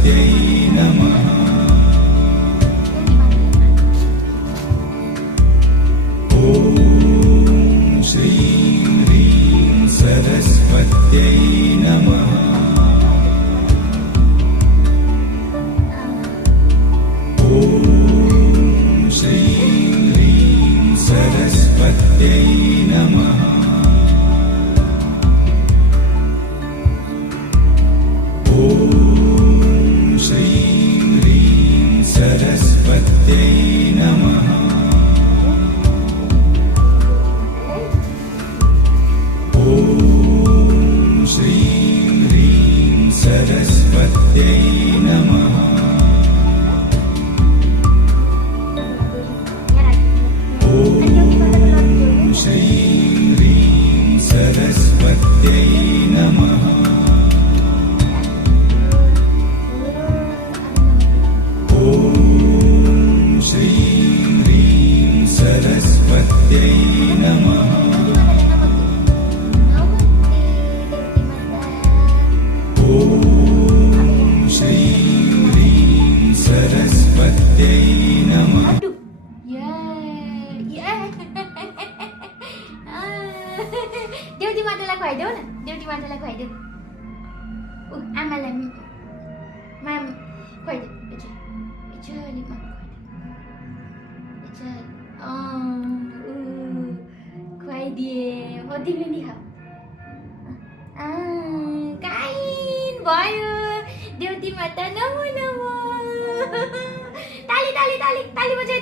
सरस्वत्यै नमः। ॐ श्रीं ह्रीं सरस्वत्यै नमः। ॐ श्रीं ह्रीं सरस्वत्यै नमः। ॐ श्रीं ह्रीं सरस्वत्यै नमः। ॐ श्रीं ह्रीं सरस्वत्यै नमः। ॐ श्रीं ह्रीं सरस्वत्यै नमः। ॐ श्रीं ह्रीं सरस्वत्यै नमः। ॐ श्रीं ह्रीं सरस्वत्यै नमः। देउती मातालाई खुवाइदेऊ न, देउती मातालाई खुवाइदेऊ। आमालाई माम खुवाइदेऊ। खुवाइदिए म तिमीले नि खाऊ। काइन भयो देउती माता नमो नमो। ताली ताली ताली ताली बजाइ